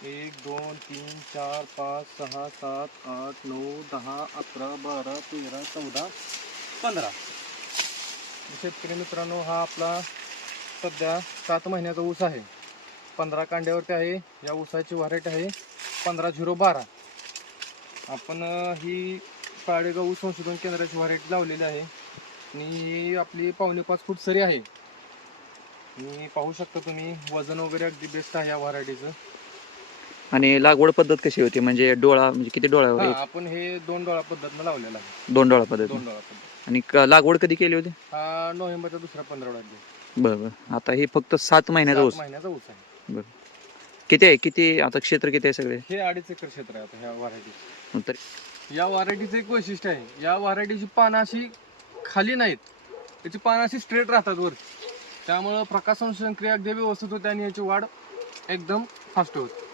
एक दोन तीन चार पाच सहा सात आठ नऊ दहा अकरा बारा तेरा चौदा पंधरा. शेतकरी मित्रांनो हा आपला सध्या सात महिन्याचा ऊस आहे. पंधरा कांड्यावरती आहे. या ऊसाची व्हरायटी आहे पंधरा झिरो बारा. आपण ही पाडेगाव ऊस संशोधन केंद्राची व्हरायटी लावलेली आहे. आणि ही आपली पावणे पाच फूट सरी आहे. आणि पाहू शकता तुम्ही वजन वगैरे अगदी बेस्ट आहे या व्हरायटीचं. आणि लागवड पद्धत कशी होती? म्हणजे डोळा म्हणजे किती डोळ्यावर हा एक- आपण हे दोन डोळा पद्धतीनं लावलेलं आहे. दोन डोळा पद्धत दोन डोळा पद्धत. आणि क- लागवड कधी केली होती? हा नोव्हेंबरचा दुसरा पंधरा बरं बरं. आता हे फक्त सात महिन्याचा ऊस. महिन्याचा ऊस आहे. किती आहे? किती आता क्षेत्र किती आहे सगळे? हे अडीच एकर क्षेत्र आहे आता ह्या व्हरायटी तर. या व्हरायटीचं एक वैशिष्ट्य आहे. या व्हरायटीची पानं अशी खाली नाहीत. त्याची पानं अशी स्ट्रेट राहतात वर. त्यामुळं प्रकाश संश्लेषण क्रिया अगदी व्यवस्थित होते आणि याची वाढ एकदम फास्ट होते.